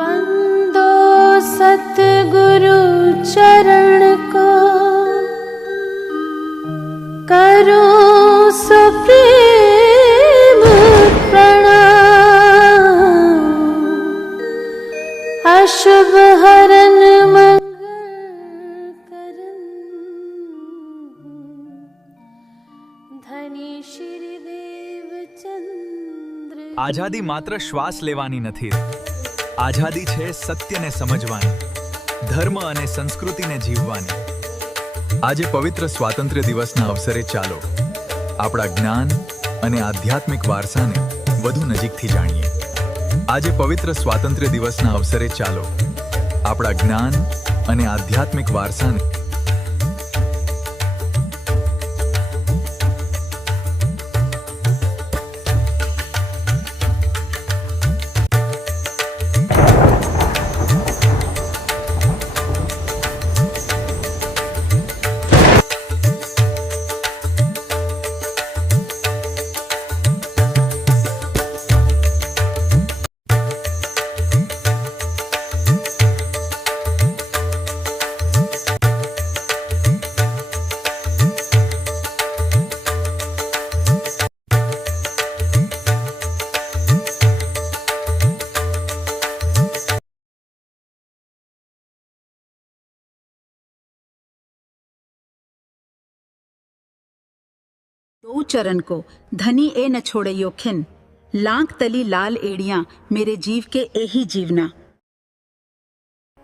बंदो सतगुरु चरण को करो सुप्रेम प्रणाम। अशुभ हरन मंगल करन धनी श्री देव चंद्र। आजादी मात्र श्वास लेવાની નથી, આઝાદી છે સત્યને સમજવાની, ધર્મ અને સંસ્કૃતિને જીવવાની। આજે પવિત્ર સ્વાતંત્ર્ય દિવસના અવસરે ચાલો આપણા જ્ઞાન અને આધ્યાત્મિક વારસાને વધુ નજીકથી જાણીએ। આજે પવિત્ર સ્વાતંત્ર્ય દિવસના અવસરે ચાલો આપણા જ્ઞાન અને આધ્યાત્મિક વારસાને दो चरण को धनी ए न छोड़े योखिन, लांक तली लाल एड़ियां मेरे जीव के एही जीवना।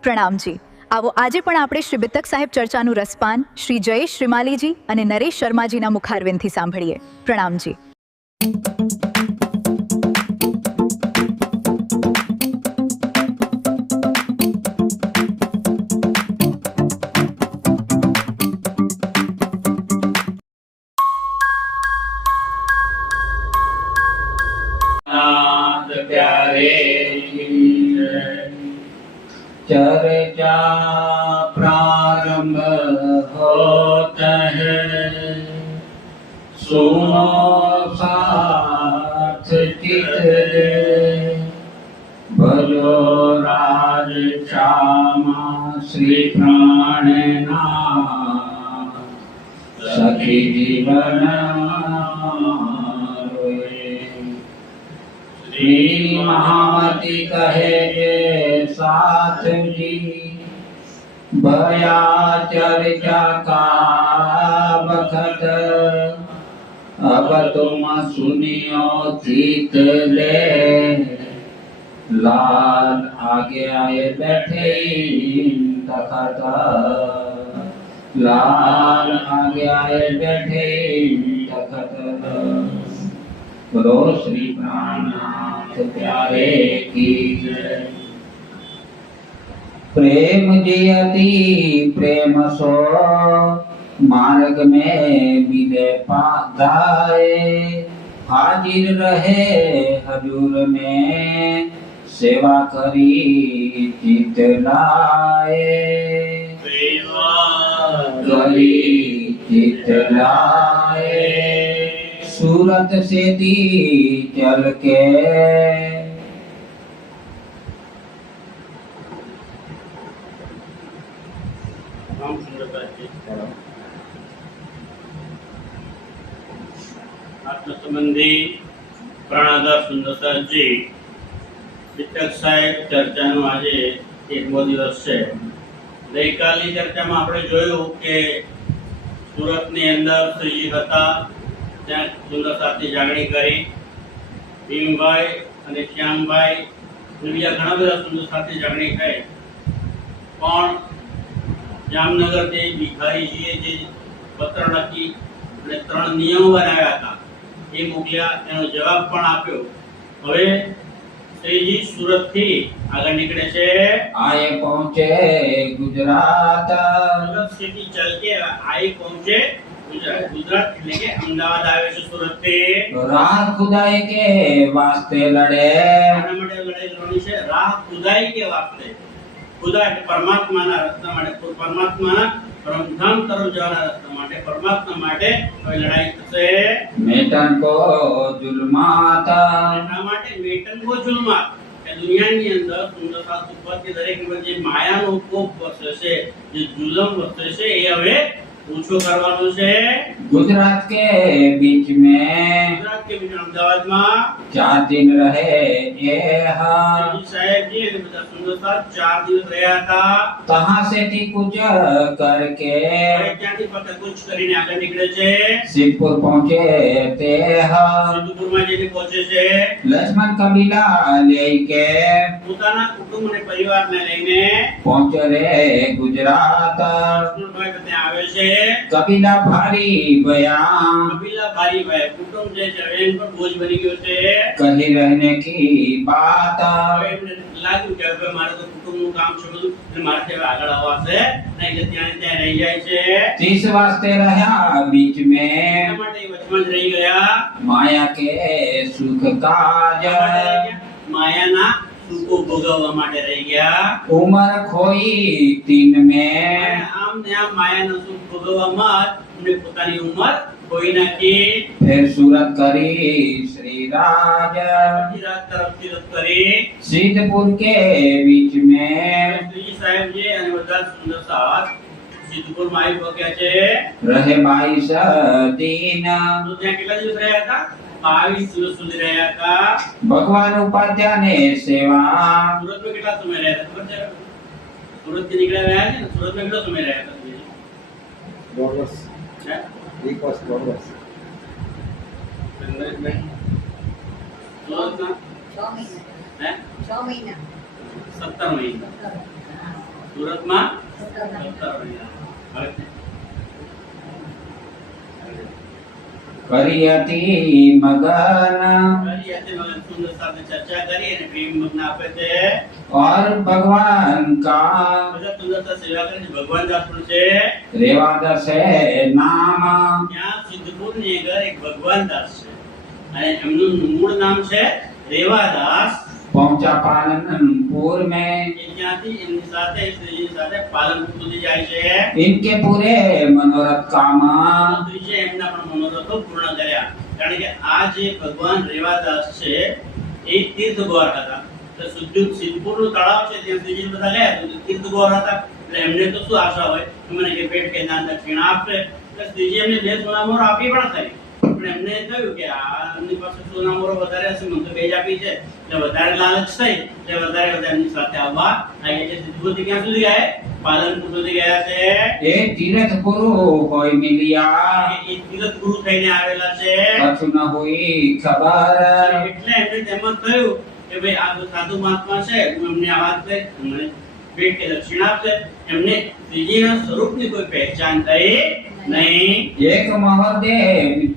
प्रणाम जी। आवो આજે પણ આપણે શ્રી બિતક સાહેબ ચર્ચાનું રસપાન શ્રી જયેશ શ્રીમાલીજી અને નરેશ શર્માજીના મુખારવિંદથી સાંભળીએ। પ્રણામ जी। चर्चा प्रारंभ होता है, सुनो साथ चित दे, भजो राज श्यामा श्री प्राणनाथ, सखी जीवन श्री महामती कहे साथ जी, भया चर्चा का बखत, अब तुम सुनियो चित ले, लाल आगे आए बैठे तखत, लाल आगे आए बैठे तखत। बोलो श्री प्राणनाथ प्यारे की जय। प्रेम जी अति प्रेम सो, मार्ग में मिले पादाए, हाजिर रहे हजूर में, सेवा करी चित लाए, सेवा करी चित लाए। सूरत से दी चल के આત્મ સંબંધી પ્રાણાધાર સુંદરદાસજી બિતક સાહેબ ચર્ચાનો આજે 1મો દિવસ છે। ગઈકાલની ચર્ચામાં આપણે જોયું કે સુરતની અંદર શ્રીજી હતા, ત્યાં સુંદરદાસની જાગણી કરી, ભીમભાઈ અને શ્યામભાઈ બીજા ઘણા બધા સુંદરદાસની જાગણી થઈ, પણ જામનગરથી ભિખારીજીએ જે પત્ર લખી અને 3 નિયમો બનાવ્યા હતા એ મોકલ્યા, એનો જવાબ પણ આપ્યો। હવે શ્રીજી સુરતથી આગળ નીકળે છે, आए पहुंचे गुजरात, સુરત સિટી ચલ કે આઈ પહોંચે ગુજરાત। ગુજરાત એટલે કે અમદાવાદ આવે છે સુરત થી। राह खुदाई के वास्ते लड़े, આના માટે લડાઈ કરવાની છે, રાહ ખુદાઈ કે વાસ્તે। ખુદા એટલે પરમાત્માના રસ્તા માટે, પરમાત્માના પરમધામ તરફ જવાના રસ્તા માટે, પરમાત્મા માટે હવે લડાઈ થશે। मेटन को जुल्मात, એના માટે મેટન કો જુલ્માત, કે દુનિયાની અંદર સુંદરતા સુખવાથી દરેકની વચ્ચે માયાનો કોપ વસે છે, જે જુલમ વસે છે એ હવે ઓછો કરવાનો છે। गुजरात के बीच में ગુજરાત કે બીજા અમદાવાદમાં 4 दिन रहे ये શ્રી સાહેબજી અને બધા સુંદરતા 4 દિવસ રહ્યા હતા। तहाँ से थी कुछ करके હવે ત્યાંથી ફક્ત કુછ કરીને આગળ નીકળે છે, सिद्धपुर पहुँचे ते સિદ્ધપુરમાં જઈને પહોંચે છે। लक्ष्मण कबीला लेके પોતાના કુટુંબ અને પરિવારને લઈને पहुँचे रे गुजरात। લક્ષ્મણભાઈ ત્યાં આવે છે। कबीला भारी बया કબીલા ભારી ભાઈ કુટુંબ જે છે હવે એમ પર બોજ બની ગયો છે। कहीं रहने की बात હવે એમને લાગ્યું કે હવે મારે તો કુટુંબનું કામ છે બધું એટલે મારે હવે આગળ આવવાશે નહીં કે ત્યાં ને ત્યાં રહી જાય છે। 30 वास्ते रहा बीच એટલા में માટે એ વચમાં જ રહી ગયા। माया के सुख काज માયાના સુખો ભોગવવા માટે રહી ગયા। उम्र खोई 3 અને में આમ ને આમ માયાનું સુખ ભોગવવામાં જ એમને પોતાની ઉંમર ખોઈ નાખી। फिर सूरत करी श्री राज પછી રાત તરફ તીરથ કરી सिद्धपुर के बीच में શ્રી સાહેબજી અને બધા સુંદર સાથ સિદ્ધપુરમાં આવી પહોંચ્યા છે। रहे 22 दिन તો ત્યાં કેટલા દિવસ રહ્યા હતા? 22 દિવસ સુધી રહ્યા હતા। भगवान उपाध्याय ने सेवा સુરતમાં કેટલા સમય રહ્યા હતા ખબર છે? સુરતથી નીકળ્યા રહ્યા છે ને, સુરતમાં કેટલો સમય રહ્યા હતા તમે? 1 વર્ષ હે? 1 વર્ષ 1 વર્ષ સુરતમાં? હે? 17 મહિના સુરતમાં 17 મહિના। હવે करी अति मगन ફરી આજે મગન સુંદર સાથે ચર્ચા કરી અને પ્રેમ મગ્ન આપે છે। और भगवान का બધા સુંદરતા સેવા કરે છે। ભગવાન દાસ પણ છે रेवादस है नाम ત્યાં સિદ્ધપુરની આગળ એક ભગવાન દાસ છે અને એમનું મૂળ નામ છે રેવાદાસ। पहुंचा पालनपुर में એ ત્યાંથી એમની સાથે શ્રીજી સાથે પાલનપુર સુધી જાય છે। इनके पूरे मनोरथ काम શ્રીજીએ એમના પણ મનોરથો પૂર્ણ કર્યા કારણ કે આ જે ભગવાન રેવાદાસ છે એ તીર્થગોર હતા। તો સિદ્ધપુરનું તળાવ છે ત્યાં શ્રીજી બધા ગયા તો તીર્થગોર હતા એટલે એમને તો શું આશા હોય કે મને કે પેટ કે દાન દક્ષિણા આપશે એટલે શ્રીજી એમને 2 સોનામોર આપી પણ ખરી પણ એમને કહ્યું કે આ એમની પાસે સોનામોરો વધારે હશે મને તો 2 જ આપી છે એટલે વધારે લાલચ થઈ એટલે વધારે એમની સાથે આવવા લાગ્યા છે। સિદ્ધપુરથી ક્યાં સુધી ગયા? પાલનપુર સુધી ગયા છે। ए तीर्थ गुरु होय मिलिया એ તીર્થ ગુરુ થઈને આવેલા છે कछु न हुई खबर એટલે એમને તેમ જ કહ્યું કે ભાઈ આ સાધુ મહાત્મા છે હું એમને આ વાત કહી મને ભેટ કે દક્ષિણા આપશે। એમને શ્રીજીના સ્વરૂપની કોઈ પહેચાન થઈ નહીં। एक महदे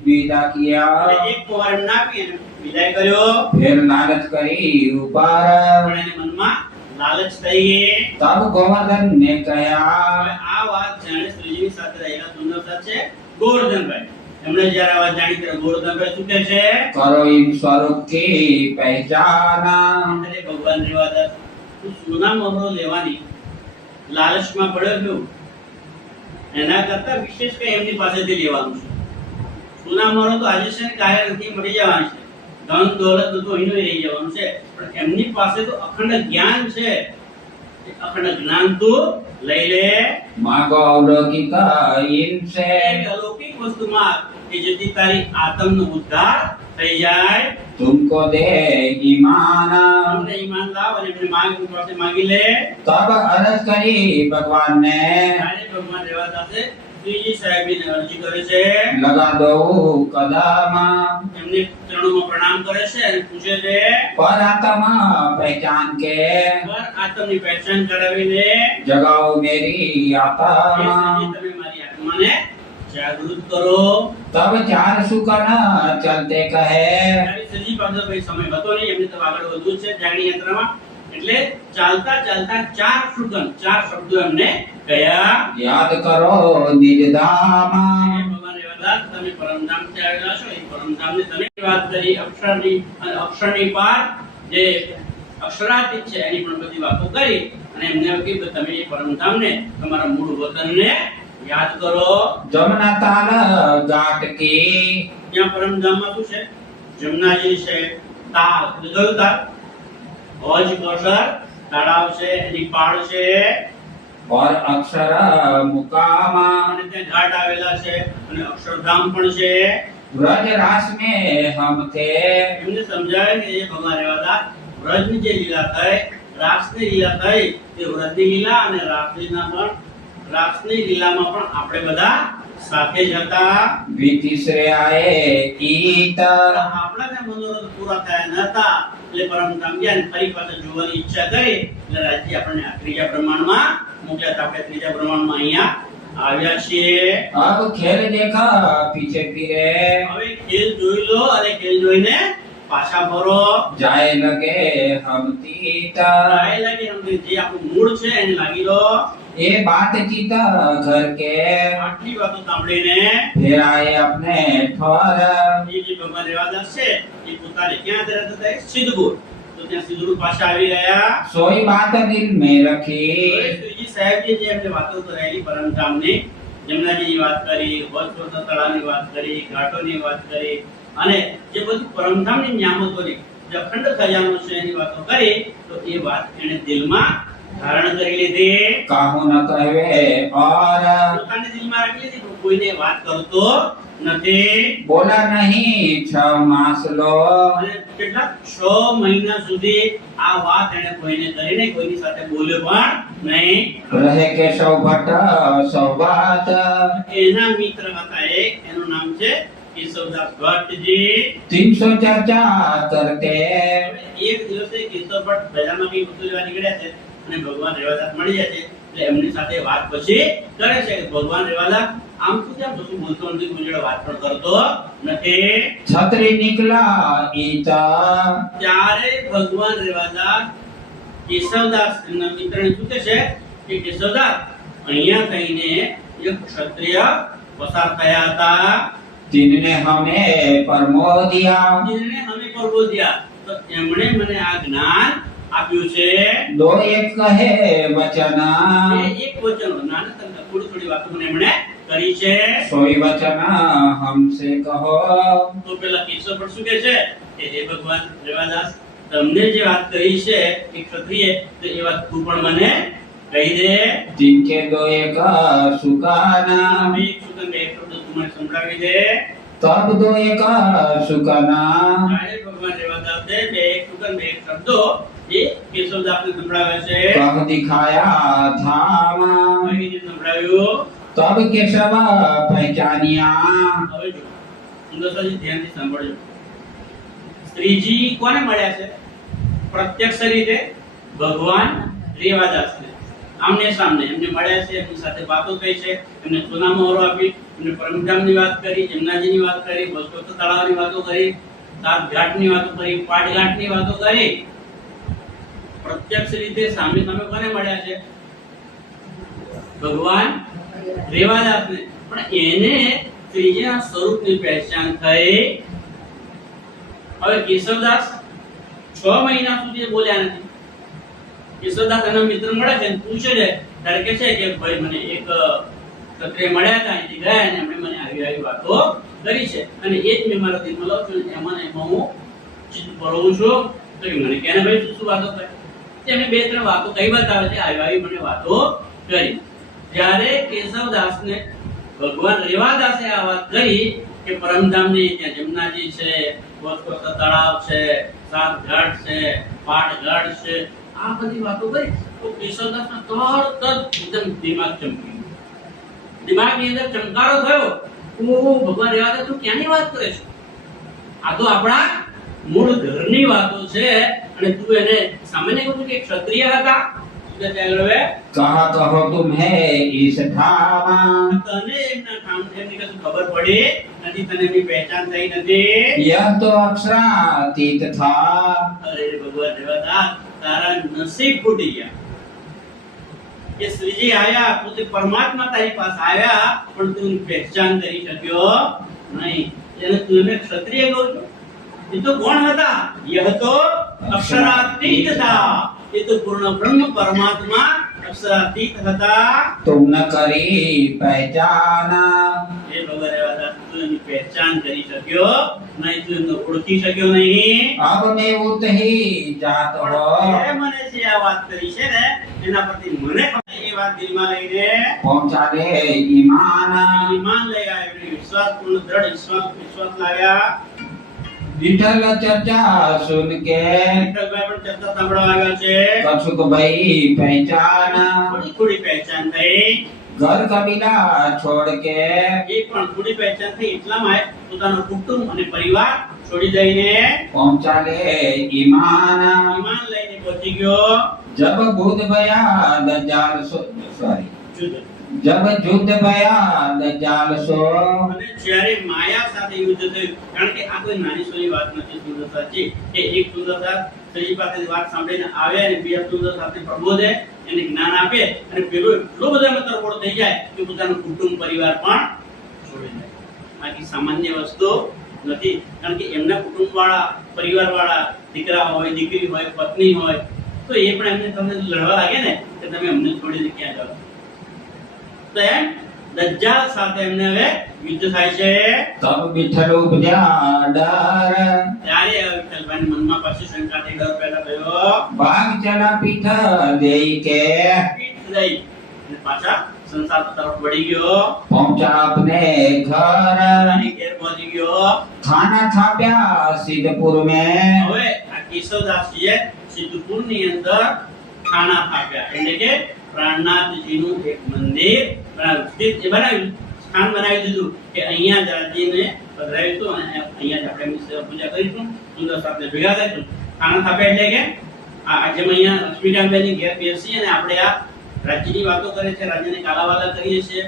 विदा किया એટલે એક વાર એમને આપી અને વિદાય કર્યો फिर लालच करी ऊपर પણ એને મનમાં લાલચ થઈ ગઈ। तब गोवर्धन ने कहा હવે આ વાત જાણે શ્રીજીની સાથે રહેલા સુંદરતા છે ગોવર્ધનભાઈ એમણે જ્યારે આ વાત જાણી ત્યારે ગોવર્ધનભાઈ શું કહે છે? करो इन स्वरूप की पहचान અરે ભગવાન રેવાદાસ તું સોના મોહરો લેવાની લાલચમાં પડ્યો છું એના કરતા વિશેષ કઈ એમની પાસેથી લેવાનું છે। સોના મોહરો તો આજે છે ને કાયર નથી મળી જવાનું છે, ધન દોલત બધું અહીંનું રહી જવાનું છે પણ એમની પાસે તો અખંડ જ્ઞાન છે। એ અખંડ જ્ઞાન તું લઈ લે। मांगो अलौकिक इनसे એક અલૌકિક વસ્તુમાં કે જેથી તારી આત્મનો ઉદ્ધાર થઈ જાય। तुमको दे ईमान તમને ઈમાન લાવ અને એમને પાસે માંગી લે। तब अरज करी भगवान ने ત્યારે ભગવાન રેવાદાસે શ્રીજી સાહેબને અરજી કરે છે। लगा दो कदम એમને ચરણોમાં પ્રણામ કરે છે અને પૂછે છે पर आत्मा पहचान के પર આત્મની પહેચાન કરાવીને जगाओ मेरी હે आत्मा શ્રીજી તમે મારી આત્માને જાગૃત કરો। तब 4 सुकन चलते कहे ત્યારે શ્રીજી પાસે કોઈ સમય હતો નહીં એમને તો આગળ વધવું છે જાગણી યંત્રમાં એટલે ચાલતા ચાલતા 4 સુગન 4 શબ્દો એમને કયા। याद करो निज धाम ભગવાન રેવાદાસ તમે પરમધામથી આવેલા છો એ પરમધામની તમે વાત કરી અક્ષરની અને અક્ષરની પાર જે અક્ષરાતીત છે એની પણ બધી વાતો કરી અને એમને એવું કીધું કે તમે એ પરમધામને તમારા મૂળ વતનને યાદ કરો। जमुना ताल घाट की ત્યાં પરમધામમાં શું છે? જમનાજી છે, તાલ એટલે કયું તાલ? હોજ કોસર તળાવ છે, એની પાળ છે, और अक्षर मुकामा અને ત્યાં ઘાટ આવેલા છે, અને અક્ષરધામ પણ છે. ब्रज रास में हम थे એમને સમજાય કે એ ભગવાન રહેવાદાસ વ્રજની જે લીલા થઈ, રાસની લીલા થઈ, તે વ્રજની લીલા અને રાસની લીલામાં પણ આપણે બધા સાથે જ હતા. वितिश्रे आए ईत આપણા જે મનોરથ પૂરા થયા ન હતા એટલે પરમધામ ગયા અને ફરી પાછા જોવાની ઈચ્છા કરી એટલે રાજ્ય આપણને આ ત્રીજા બ્રહ્માંડમાં મૂક્યા હતા. આપણે ત્રીજા બ્રહ્માંડમાં અહીંયા આવ્યા છીએ. अब खेल देखा पीछे फिरे હવે ખેલ જોઈ લો અને ખેલ જોઈને પાછા ફરો. जाए लगे हम तीत રાય લાગે અમને જે આપણું મૂળ છે એને લાગી લો. ये बातचीत घर के આટલી વાતો સાંભળીને फिर आए अपने ठोर એ જે ભગવાન રેવાદાસ છે એ પોતાને ક્યાં રહેતા હતા? સિદ્ધપુર. તો ત્યાં સિદ્ધપુર પાછા આવી ગયા. सोई बात दिल में रखी શ્રીજી સાહેબજી જે એમને વાતો કરાયેલી પરમધામની, જમનાજીની વાત કરી, હોજકોસર તળાવની વાત કરી, ઘાટોની વાત કરી, અને જે બધું પરમધામની નિયામતોની જે અખંડ ખજાનો છે એની વાતો કરી, તો એ વાત એને દિલમાં ધારણ કરી લીધી. काहू न कहवे और પોતાને દિલમાં રાખી લીધી, પણ કોઈને વાત કરતો નથી. बोला नहीं 6 मास लो અને કેટલા 6 મહિના સુધી આ વાત એને કોઈને કરી નહીં, કોઈની સાથે બોલ્યો પણ નહીં. रहे के सौ भट्ट सौ बात એના મિત્ર હતા એક, એનું નામ છે કેશવદાસ ભટ્ટજી. 300 चर्चा करते એક દિવસે કેશવ ભટ્ટ બજારમાં કઈ વસ્તુ લેવા નીકળ્યા છે અને ભગવાન રેવાદાસ મળી જાય છે એટલે એમની સાથે વાત પછી કરે છે કે ભગવાન રેવાદાસ આમ શું કેમ કશું બોલતો નથી, કોઈ જોડે વાત પણ કરતો નથી. छतरी निकला ईता ત્યારે ભગવાન રેવાદાસ કેશવદાસ એમના મિત્રને શું કહે છે કે કેશવદાસ અહીંયા થઈને એક ક્ષત્રિય પસાર થયા હતા, जिनने हमें परमो दिया જેને અમે પરવો દિયા, તો એમણે મને આ જ્ઞાન આપ્યું છે. 2 एक कहे वचन એ એક વચન નાના તંત્ર થોડી થોડી વાતો મને એમણે કરી છે. सोई वचन हमसे कहो તો પેલા કેશવ પણ શું કહે છે કે હે ભગવાન રેવાદાસ, તમને જે વાત કરી છે એ ક્ષત્રિય, તો એ વાત તું પણ મને કહી દે. जिनके 2 एक सुकाना અમે એક સુગંધ એક શબ્દ તું મને સંભળાવી દે. तब 2 एक सुकाना ત્યારે ભગવાન રેવાદાસે બે એક સુગંધ એક શબ્દો એ કેશવદાસને સંભળાવે છે. कह दिखाया धाम કહીને સંભળાવ્યું. तब केशव पहचानिया હવે જો સુંદરસાજી ધ્યાનથી સાંભળજો. શ્રીજી કોને મળ્યા છે? પ્રત્યક્ષ રીતે ભગવાન રેવાદાસને આમને સામને એમને મળ્યા છે, એમની સાથે વાતો થઈ છે, એમને સોના મોહરો આપી, એમને પરમધામની વાત કરી, જમનાજીની વાત કરી, હોજકોસર તળાવની વાતો કરી, સાત ઘાટની વાતો કરી, પાટ ઘાટની વાતો કરી. પ્રત્યક્ષ રીતે સામે સામે કોને મળ્યા છે? ભગવાન રેવાદાસને. પણ એને ત્રીજા સ્વરૂપની પહેચાન થઈ. હવે કેશવદાસ 6 મહિના સુધી બોલ્યા નથી. કેશવદાસ એના મિત્ર મળે છે અને પૂછે છે, ત્યારે કહે છે કે ભાઈ મને એક ક્ષત્રિય મળ્યા હતા, અહીંથી ગયા અને એમણે મને આવી આવી વાતો કરી છે અને એ જ મેં મારા દિલમાં લઉં છું, એમાં હું ચિત્ત પડું છું. તો કે મને કેને ભાઈ શું શું વાતો કરી? એમણે 2-3 વાતો કઈ બતાવે છે, આવી આવી મને વાતો કરી. જ્યારે કેશવદાસને ભગવાન રેવાદાસે આ વાત કરી કે પરમધામની ત્યાં જમનાજી છે, હોજકોસર તળાવ છે, સાત ઘાટ છે, પાટ ઘાટ છે, આ બધી વાતો કરી તો કેશવદાસના તરત જ એકદમ દિમાગ ચમકી ગયું. દિમાગની અંદર ચમકારો થયો. ઓહો, ભગવાન રેવાદાસ તું ક્યાંની વાત કરે છે? આ તો આપણા મૂળ ઘરની વાતો છે અને તું એને સામાન્ય કહું કે ક્ષત્રિય હતા. શું કહે છે આગળ હવે? कहा कहो तुम्हें इस ठाम તને એમના નામ એમની કશું ખબર પડી નથી, તને એમની પહેચાન થઈ નથી. यह तो अक्षरातीत था અરે ભગવાન રેવાદાસ, તારા નસીબ ફૂટી ગયા કે શ્રીજી આયા, પોતે પરમાત્મા તારી પાસે આવ્યા, પણ તું એની પહેચાન કરી શક્યો નહીં. એને તું એને ક્ષત્રિય કહું છું? એ તો કોણ હતા? યહ તો અક્ષરાતીત હતા. એ તો પૂર્ણ બ્રહ્મ પરમાત્મા અક્ષરાતીત હતા. तुम न करी पहचाना એ ભગવાન રેવાદાસ, તું એની પહેચાન કરી શક્યો નહીં તું એમને ઓળખી શક્યો નહીં. अब मैं उत ही जात हो એ મને જે આ વાત કરી છે ને એના પરથી મને ખબર એ વાત દિલમાં લઈને पहुंचा दे ईमान ઈમાન લઈ આવ્યા, એટલે વિશ્વાસપૂર્ણ દ્રઢ વિશ્વાસ લાવ્યા. विठल चर्चा सुन के વિઠ્ઠલભાઈ પણ ચર્ચા સાંભળવા આવ્યા છે. कछुक भई पहचान થોડી થોડી પહેચાન થઈ. घर कबीला छोड़ के એ પણ થોડી પહેચાન થઈ એટલામાં પોતાનું કુટુંબ અને પરિવાર છોડી દઈને पहुंचा ले ईमान ઈમાન લઈને પહોંચી ગયો. जब बुध भया दज्जाल सो सॉरी જુદ. जब युद्ध भया दज्जाल सो અને જ્યારે માયા સાથે યુદ્ધ થયું, કારણ કે આ કોઈ નાની સોની વાત નથી સુંદરતા જી, કે એક સુંદરતા શ્રીજી પાસેથી વાત સાંભળીને આવે અને બીજા સુંદરતાને પ્રબોધે, એને જ્ઞાન આપે અને પેલો એટલો બધો એમાં તરબોળ થઈ જાય કે પોતાનું કુટુંબ પરિવાર પણ છોડી દે. બાકી સામાન્ય વસ્તુ નથી, કારણ કે એમના કુટુંબ વાળા પરિવાર વાળા દીકરા હોય, દીકરી હોય, પત્ની હોય, તો એ પણ એમને તમને લડવા લાગે ને કે તમે અમને છોડીને ક્યાં જાઓ. તો એમ દજ્જાલ સાથે એમને હવે યુદ્ધ થાય છે. तब विठल उपजा डर ત્યારે વિઠ્ઠલભાઈના મનમાં પછી શંકાથી ડર પેદા થયો. भाग चला पीठ देई के પીઠ દઈ અને પાછા સંસાર તરફ વળી ગયો. पहुंचा अपने घर અને ઘેર પહોંચી ગયો. थाना थाप्या सिद्धपुर में હવે આ કેશવદાસજીએ સિદ્ધપુરની અંદર ખાના થાપ્યા, એટલે કે પ્રાણનાથજીનું એક મંદિર બનાવ્યું, સ્થાન બનાવી દીધું કે અહીંયા જાજીને પધરાવીશું અને અહીંયા જ આપણે એમની સેવા પૂજા કરીશું, સુંદર સાથે ભેગા કરીશું. ખાના થાપ્યા એટલે કે આ જેમ અહીંયા લક્ષ્મીકાંતબેનની ઘેર બેસી અને આપણે આ રાજ્યની વાતો કરે છે, રાજ્યને કાલાવાલા કરીએ છીએ,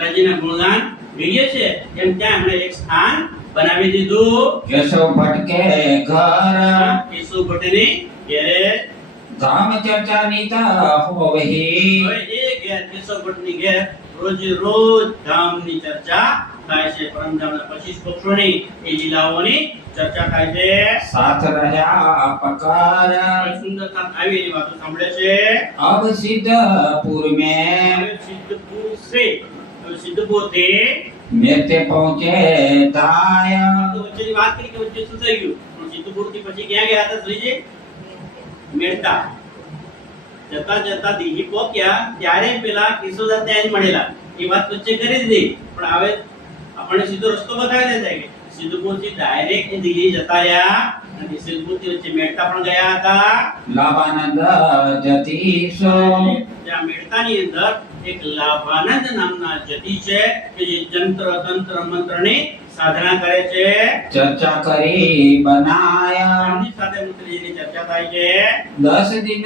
રાજ્યના ગુણગાન ગાઈએ છીએ, એમ ત્યાં એમણે એક સ્થાન બનાવી દીધું. केशव भट्ट के घर કેશવ ભટ્ટની ઘેરે. धाम चर्चा नीता हो वही હવે એ ઘેર કેશવ ભટ્ટની ઘેર રોજ ધામની ચર્ચા થાય છે, પરમધામના 25 પક્ષોની એ લીલાઓની ચર્ચા થાય છે. साथ रहा पकार સુંદર સાથ આવી એની વાતો સાંભળે છે. अब सिद्धपुर में હવે સિદ્ધપુર છે, હવે સિદ્ધપુરથી मेते पहुंचे ताया તો વચ્ચેની વાત કરી કે વચ્ચે શું થઈ ગયું, પણ સિદ્ધપુરથી પછી ક્યાં ગયા હતા શ્રીજી? મેળતા. જતા જતા દિલ્હી પહોંચ્યા ત્યારે પેલા કેશવદાસ ત્યાં જ મળેલા, એ વાત વચ્ચે કરી દીધી. પણ હવે આપણને સીધો રસ્તો બતાવી દેતા કે સિદ્ધપુરથી ડાયરેક્ટ દિલ્હી જતા રહ્યા અને સિદ્ધપુરથી વચ્ચે મેળતા પણ ગયા હતા. लाभानंद जतीशो ત્યાં મેળતાની અંદર એક લાભાનંદ નામના જતી છે કે જે જંત્ર તંત્ર મંત્રની સાધના કરે છે. चर्चा करी बनाया એમની સાથે મંત્રીજીની ચર્ચા થાય છે. 10 दिन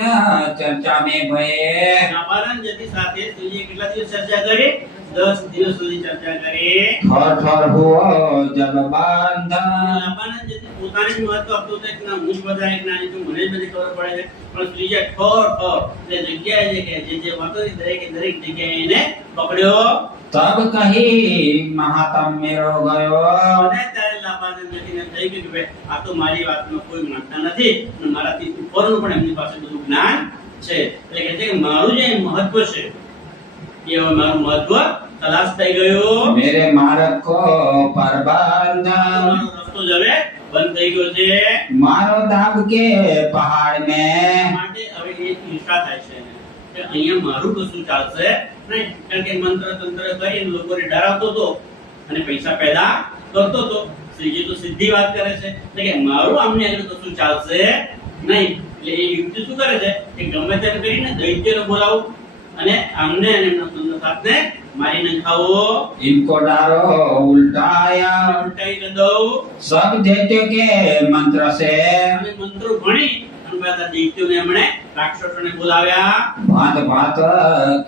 चर्चा में भये લાભાનંદ જતી સાથે શ્રીજીએ કેટલા દિવસ ચર્ચા કરી? 10 દિવસ સુધી ચર્ચા કરી. ठोर ठोर हुओ जब बांधा લાભાનંદ જતી પોતાને જ મહત્વ આપતો હતો કે ના હું જ બધા એક નાની છું, મને જ બધી ખબર પડે છે, પણ શ્રીજીએ ઠોર ઠોર એટલે જગ્યાએ જે વાતો દરેક જગ્યાએ એને પકડ્યો. तब कही महात्म मेरो गयो અને ત્યારે લાભાનંદ જતીને થઈ ગયું કે ભાઈ આ તો મારી વાતમાં કોઈ માનતા નથી અને મારાથી ઉપરનું પણ એમની પાસે બધું જ્ઞાન છે, એટલે કહે છે કે મારું જે મહત્વ છે એ હવે મારું મહત્વ ખલાસ થઈ ગયું. मेरे मार्ग को परबंधा મારો રસ્તો જ હવે બંધ થઈ ગયો છે. मारो दाब के पहाड़ में માટે હવે એક ઈર્ષા થાય છે કે અહીંયા મારું કશું ચાલશે નહીં, કારણ કે મંત્ર તંત્ર કરીને લોકોને ડરાવતો હતો અને પૈસા પેદા કરતો હતો. શ્રીજી તો સીધી વાત કરે છે એટલે કે મારું આમને આગળ કશું ચાલશે નહીં. એટલે એ યુક્તિ શું કરે છે કે ગમે તેમ કરીને દૈત્યને બોલાવું અને આમને અને એમના સુંદર સાથને મારી નખાવો, इनको डारो उल्टाया ઉલટાઈ કરી દઉં सब दैत्यों के मंत्र से અને મંત્રો ભણી અને બધા દૈત્યોને એમણે રાક્ષસોને બોલાવ્યા. भांत भांत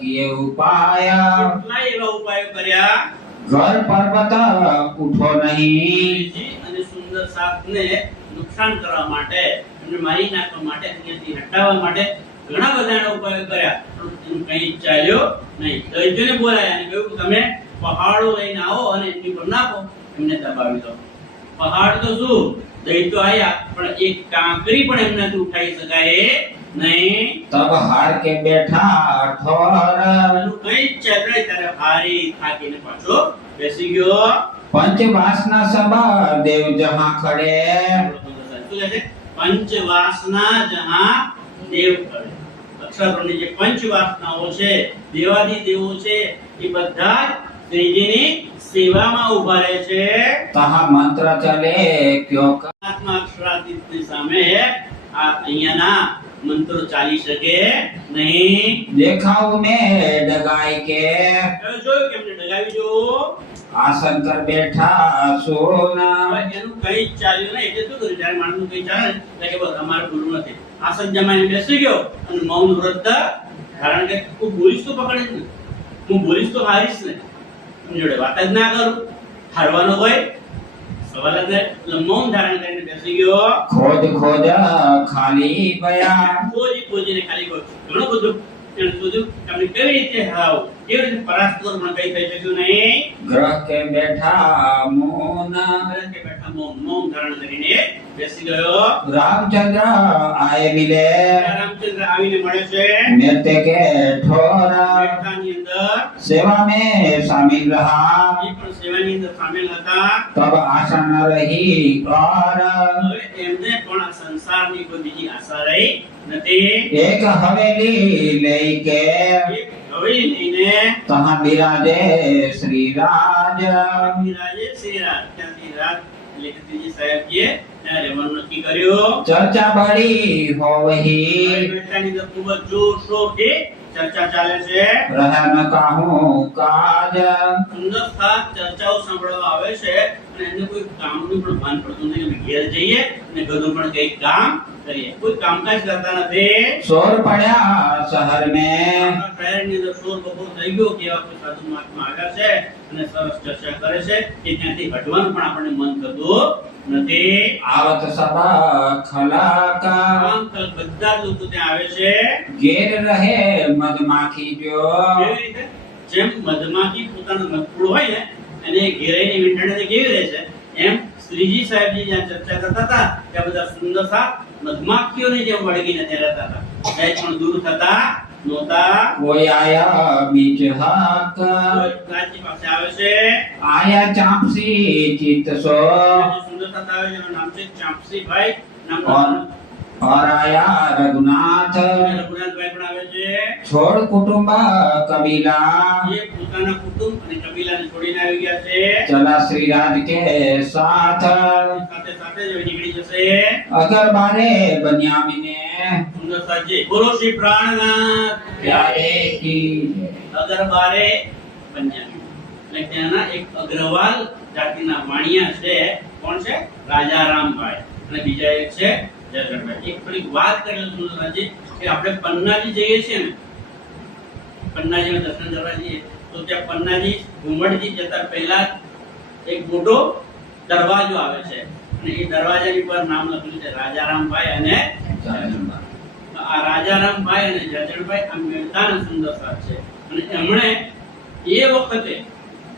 किए उपाया કેટલાય એવા ઉપાયો કર્યા. घर पर्वत उठो नहीं શ્રીજી અને સુંદર સાથને નુકસાન કરવા માટે, એમને મારી નાખવા માટે, અહીંયાથી હટાવવા માટે ઘણા બધા એના ઉપાયો કર્યા, પણ એનું કંઈ ચાલ્યો નહીં. દૈત્યોને બોલાયા અને કહ્યું કે તમે પહાડો લઈને આવો અને એમની પર નાખો, એમને દબાવી દો. પહાડ તો શું, દૈત્યો આયા પણ એક કાંકરી પણ એમનાથી ઉઠાઈ શકાય નહીં. तब हार के बैठा ठोर એનું કંઈ જ ચાલ્યું નહીં. ત્યારે હારી થાકીને પાછો બેસી ગયો. पंच वासना सब देव जहाँ खड़े શું કહે છે? પંચ વાસના જહાં દેવ કરે. અક્ષરબ્રહ્મની જે પંચ વાસનાઓ છે, દેવાદી દેવો છે, એ બધા જ શ્રીજીની સેવામાં ઉભા રહે છે. तहाँ मंत्र चले क्यों कर? આત્મા અક્ષરાતીતની સામે આ અહીંયાના મંત્રો ચાલી શકે નહીં. देखा उन्हें डगाई के હવે જોયું કે એમને ડગાવી જો आसन कर बैठा सोना હવે એનું કઈ જ ચાલ્યું નહીં. એટલે શું કર્યું? જ્યારે માણસનું કઈ ચાલે ને એટલે કે બસ અમારે બોલવું નથી. આસન જમાઈને બેસી ગયો અને મૌન વ્રત ધારણ કે હું બોલીશ તો પકડીશ ને, હું બોલીશ તો હારીશ ને, એની જોડે વાત જ ના કરું, હારવાનો હોય સવાલ જ નહીં. એટલે મૌન ધારણ કરીને બેસી ગયો. खोज खोज खाली गया ખોજીને ખાલી ગયો. ઘણું બધું એને શોધ્યું કે અમને કેવી રીતે હરાવું, કેવી રીતે પરાસ્ત કરવું, પણ કઈ થઈ શક્યું નહીં. ग्रह के बैठा मौन કે બેઠા મૌન ધારણ કરીને બેસી ગયો. रामचंद्र आए मिले રામચંદ્ર આવીને મળે છે. नृत्य के ठोर બેઠાની અંદર सेवा में शामिल रहा એ પણ સેવાની અંદર સામેલ હતા. तब आशा न रही और હવે એમને પણ આ સંસારની કોઈ બીજી આશા રહી નથી. एक हवेली लेके એક હવેલી લઈને तहाँ विराजे श्री राज બિરાજે શ્રીરાજ. ત્યાંથી રાજ એટલે કે શ્રીજી સાહેબજીએ ત્યાં રહેવાનું નક્કી કર્યું. चर्चा बड़ी हो वही બેઠાની અંદર ખૂબ જ જોરશોરથી ચર્ચા ચાલે છે. रहा न कहूँ काज સુંદર સાત ચર્ચાઓ સાંભળવા આવે છે અને એમને કોઈ કામનું પણ ભાન પડતું નથી. અમે ઘેર જઈએ અને ઘરનું પણ કંઈક કામ કરીએ. કોઈ કામકાજ કરતા નથી. शोर पड़ा शहर में આપણા શહેરની અંદર શોર બકોર થઈ ગયો કે એવા કોઈ સાધુ મહાત્મા આવ્યા છે અને સરસ ચર્ચા કરે છે કે ત્યાંથી હટવાનું પણ આપણને મન થતું નથી. आवत सब खलाका આમ તો બધા જ લોકો ત્યાં આવે છે. घेर रहे मधमाखी जो કેવી રીતે? જેમ મધમાખી પોતાનું મધપૂળ હોય ને અને ઘેરાઈને વીંટણે કેવી રહે છે, એમ શ્રીજી સાહેબજી જ્યાં ચર્ચા કરતા હતા ત્યાં બધા સુંદર સા મધમાખીઓની જેમ વળગીને ત્યાં રહેતા હતા. સહેજ પણ દૂર થતા નહોતા. कोई आया बीच हक રાજ્ય પાસે આવે છે. आया चापसी चित सो જે સુંદરતા આવે છે એનું નામ છે ચાંપસીભાઈ और નામનો. और आया रघुनाथ રઘુનાથભાઈ પણ આવે છે. छोड़ कुटुंब कबीला જે પોતાના કુટુંબ અને કબીલાને છોડીને આવી ગયા છે. चला श्री राज के साथ સાથે સાથે જ નીકળી જશે. अगर बारे बनियामिने સુંદર સાજી બોલો શ્રી પ્રાણનાથ प्यारे की અગરબારે બન્યા. એટલે ત્યાંના એક અગ્રવાલ જાતિના વાણિયા છે. કોણ છે? રાજારામભાઈ. અને બીજા એક છે જયચંદ્રભાઈ. એક થોડીક વાત કરી લઉં સુંદરજી કે આપણે પન્નાજી જઈએ છીએ ને, પન્નાજીમાં દર્શન કરવા જઈએ તો ત્યાં પન્નાજી ઘુમડજી જતા પહેલા એક મોટો દરવાજો આવે છે અને એ દરવાજાની પર નામ લખેલું છે રાજારામભાઈ અને આ રાજારામભાઈ અને જયચંદ્રભાઈ આ મેળતાના સુંદર સાથ છે. અને એમણે એ વખતે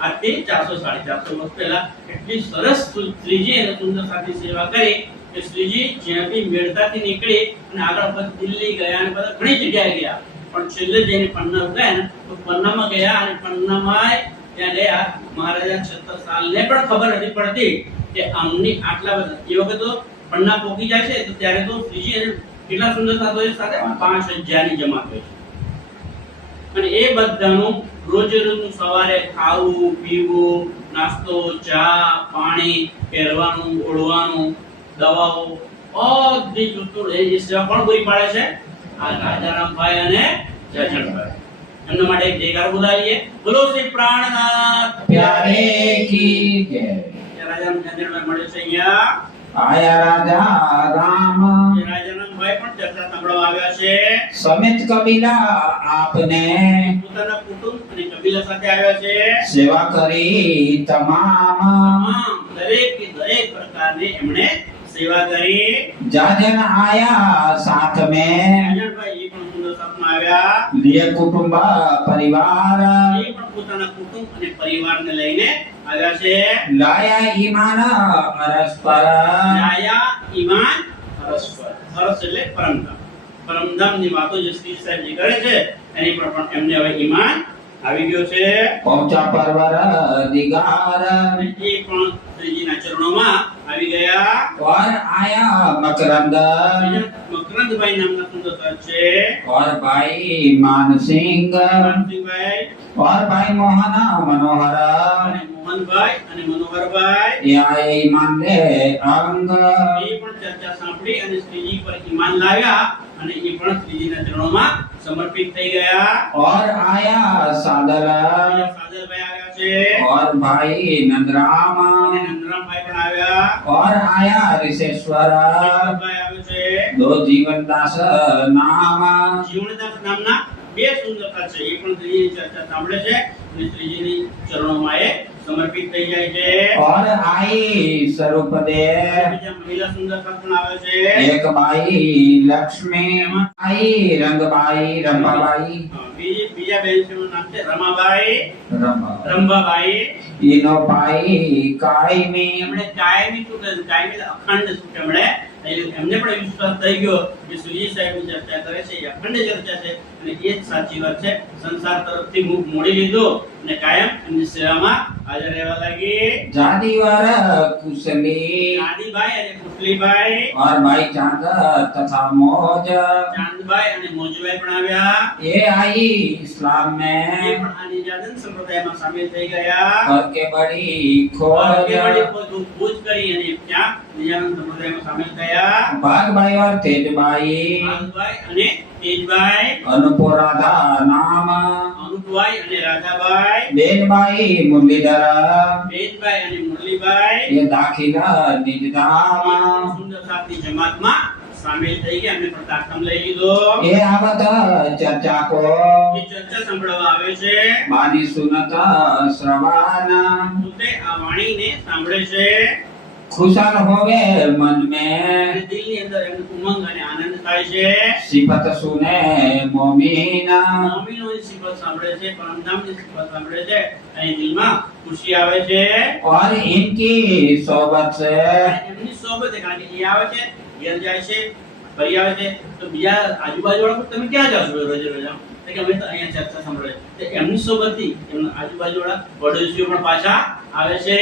આજથી 400-450 વર્ષ પહેલા એટલી સરસ શ્રીજી અને સુંદર સાથી સેવા કરી કે શ્રીજી જ્યાંથી મેળતાથી નીકળી અને આગળ પછી દિલ્હી ગયા અને બધા ઘણી જગ્યાએ ગયા, પણ છેલ્લે જઈને પન્ના ગયા ને તો પન્નામાં ગયા અને પન્નામાં ત્યાં ગયા મહારાજા છત્રસાલને પણ ખબર નથી પડતી કે આમની આટલા બધા. એ વખતે તો પન્ના પોકી જાય છે તો ત્યારે તો શ્રીજી અને કેટલા સુંદર સાથોએ સાથે 5000 ની જમાત હોય છે. અને એ બધાનું રોજ રોજનું સવારે ખાવું પીવું, નાસ્તો, ચા, પાણી, પહેરવાનું, ઓળવાનું, દવાઓ, બધી વસ્તુ એ સેવા કોણ પૂરી પાડે છે? આ રાજારામભાઈ અને જયચંદ્રભાઈ. એમના માટે એક જયકાર બોલાવીએ. બોલો શ્રી પ્રાણનાથ प्यारे की जय રાજારામ જયચંદ્રભાઈ મળે છે અહીંયા. आया राजा राम એ રાજારામભાઈ પણ ચર્ચા સાંભળવા આવ્યા છે. समित कबीला आपने પોતાના કુટુંબ અને કબીલા સાથે આવ્યા છે. सेवा करी तमाम તમામ દરેક પ્રકારની એમણે સેવા કરી. जाजन आया साथ में રાજણભાઈ એ પણ સુંદર સાથમાં આવ્યા. लिए कुटुंब परिवार એ પણ પોતાના કુટુંબ અને પરિવારને લઈને આવ્યા છે. लाया ईमान परस्पर ન્યાયા ઈમાન પરસ્પર. પરસ એટલે પરમધામ. પરમધામની વાતો જે શ્રી સાહેબજી કરે છે એની પર પણ એમને હવે ઈમાન આવી ગયો છે પહોંચા પરવર દિગાર અને એ પણ શ્રીજીના ચરણોમાં આવી ગયા. और आया मकरंद મકરંદભાઈ નામના સુંદર સાહેબ છે. और भाई मानसिंह માનસિંહભાઈ और भाई मोहन मनोहर અને મોહનભાઈ અને મનોહરભાઈ ये आए ईमान ले अंग એ પણ ચર્ચા સાંભળી અને શ્રીજી પર ઈમાન લાવ્યા અને એ પણ શ્રીજીના ચરણોમાં સમર્પિત થઈ ગયા. और आया सादर સાદરભાઈ આવ્યા છે और भाई नंदराम અને નંદરામભાઈ પણ આવ્યા. और आया ऋषेश्वर ભાઈ આવ્યો છે. दो जीवनदास नाम જીવનદાસ નામના બે સુંદરતા છે. એ પણ શ્રીજીની ચર્ચા સાંભળે છે અને શ્રીજીની ચરણોમાં એ સમર્પિત થઈ જાય છે. और आई स्वरूप दे બીજા મહિલા સુંદરતા પણ આવે છે. एक बाई लक्ष्मी आई रंगबाई रंभाबाई બીજા બેન છે એનું નામ છે રમાબાઈ रंभा રંભાબાઈ. इनो पाई कायमी એમણે કાયમી શું કહે છે? કાયમી એટલે અખંડ શું એમણે એટલે એમને પણ વિશ્વાસ થઈ ગયો કે શ્રીજી સાહેબની ચર્ચા કરે છે એ અખંડ ચર્ચા છે અને એ જ સાચી વાત છે. સંસાર તરફથી મુખ મોડી લીધો અને કાયમ એમની સેવામાં હાજર રહેવા લાગી. जादीवर कुशली ગાંધીભાઈ અને કુશલીભાઈ, और भाई चांद तथा मौज ચાંદભાઈ અને મોજભાઈ પણ આવ્યા. ये आई इस्लाम એ में પણ આ નિજાનંદ સંપ્રદાયમાં સામેલ થઈ ગયા. करके बड़ी और खोज કે વળી કોઈ ખોજ કરી અને ત્યાં નિજાનંદ સંપ્રદાયમાં સામેલ થયા. भाग भाई और तेज भाई ભાનુભાઈ અને તેજભાઈ, अनुपुर राधा नाम અનુપભાઈ અને રાધાભાઈ, बेन भाई मुरलीधर બેનભાઈ અને મુરલીભાઈ ये दाखिला निज धाम સુંદર સાથી જમાતમાં સામેલ થઈ ગયા. એમને પણ તાકમ લઈ લીધો. ये आवत चर्चा को એ ચર્ચા સંભળાવવા આવે છે. बानी सुनत श्रवण પોતે આ વાણીને સાંભળે છે खुशल होवे मन અને में દિલની અંદર એમને ઉમંગ અને આનંદ થાય છે. सिफत सुने मोमीन મોમીનોની સિફત સાંભળે છે, પરમધામની સિફત સાંભળે છે અને દિલમાં ખુશી આવે છે. और इनकी सोबत से અને એમની સોબત કારણ કે એ આવે છે, ઘેર જાય છે, ફરી આવે છે તો બીજા આજુબાજુવાળા તમે ક્યાં જાવ છો રોજે રોજ? આમ કે અમે તો અહીંયા ચર્ચા સાંભળે તો એમની સોબતથી એમના આજુબાજુવાળા પડોશીઓ પણ પાછા આવે છે.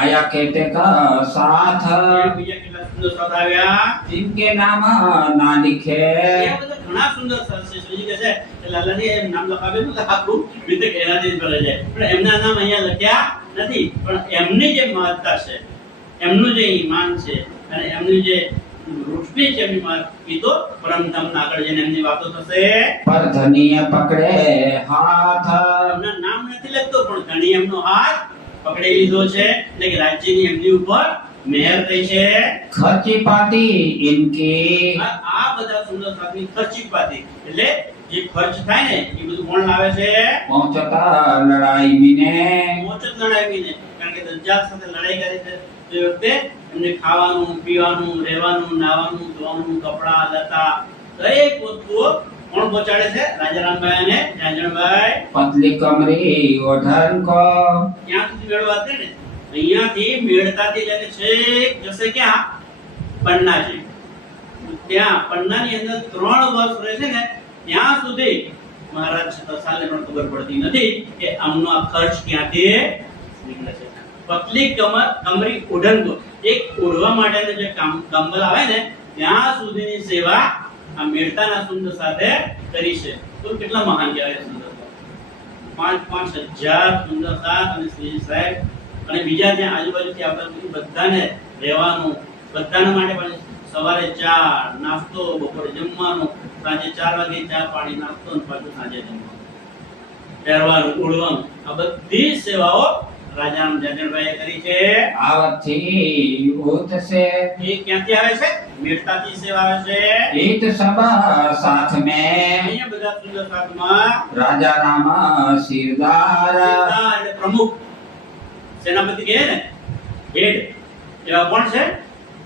आया कहते का साथ બીજા કેટલા સુંદર સાથ આવ્યા. जिनके नाम ना लिखे એ બધા ઘણા સુંદર સાથ છે. શ્રીજી કહે છે કે લાલાજી એમ નામ લખાવે તો આપણું વિતક એનાથી જ ભરાઈ જાય, પણ એમના નામ અહીંયા લખ્યા નથી. પણ એમની જે મહત્તા છે, એમનું જે ઈમાન છે અને એમની જે રોશની છે એમની માં, એ તો પરમધામના આગળ જઈને એમની વાતો થશે. पर धनिया पकड़े हाथ એમના નામ નથી લખતો પણ ધણી એમનો હાથ પકડી લીધો છે એટલે કે રાજ્યની એમની ઉપર મહેર થઈ છે. खर्ची पाती इनकी આ બધા સુંદર સાધની ખર્ચી પાતી એટલે જે ખર્ચ થાય ને એ બધું કોણ લાવે છે? पहुंचता लड़ाई मिने મોચત લડાવીને. કારણ કે દજ્જાલ સાથે લડાઈ કરી છે તે વખતે એમને ખાવાનું, પીવાનું, રહેવાનું, નાવાનું, ધોવાનું, કપડા, લતા દરેક વસ્તુઓ કોણ પહોંચાડે છે? રાજારામભાઈ અને ઝાંઝણભાઈ. पतली कमरी ओढ़न को ત્યાં સુધી મેળવાતે ને અહીંયાથી મેળતાથી જઈને છેક જશે ક્યાં? પન્નાજી. ત્યાં પન્નાની અંદર 3 વર્ષ રહેશે ને ત્યાં સુધી મહારાજ તસાલને પણ ખબર પડતી નથી કે આમનો આ ખર્ચ ક્યાંથી નીકળે છે. પતલી કમરી ઓઢણ, એક ઓઢવા માટેનું જે કંબલ આવે ને ત્યાં સુધીની સેવા આ મેળતાના સુંદર સાથે કરી છે. તો કેટલા મહાન કહેવાય સુંદર 5,000 સુંદર સાથ અને શ્રી સાહેબ અને બીજા ત્યાં આજુબાજુથી આવતા બધાને રહેવાનું, બધાના માટે પણ સવારે ચા નાસ્તો, બપોરે જમવાનું, સાંજે 4 વાગે ચા પાણી નાસ્તો અને પાછું સાંજે જમવાનું, પહેરવાનું, ઓઢવાનું, આ બધી સેવાઓ રાજારામ ઝાંઝણભાઈએ કરી છે. आवत थी उत से એ ક્યાંથી આવે છે? મેળતાથી સેવા આવે છે. इत सब साथ में અહીંયા બધા સુંદર સાથમાં राजा राम सिरदार સરદાર એટલે પ્રમુખ, સેનાપતિ કહે ને હેડ, એવા કોણ છે?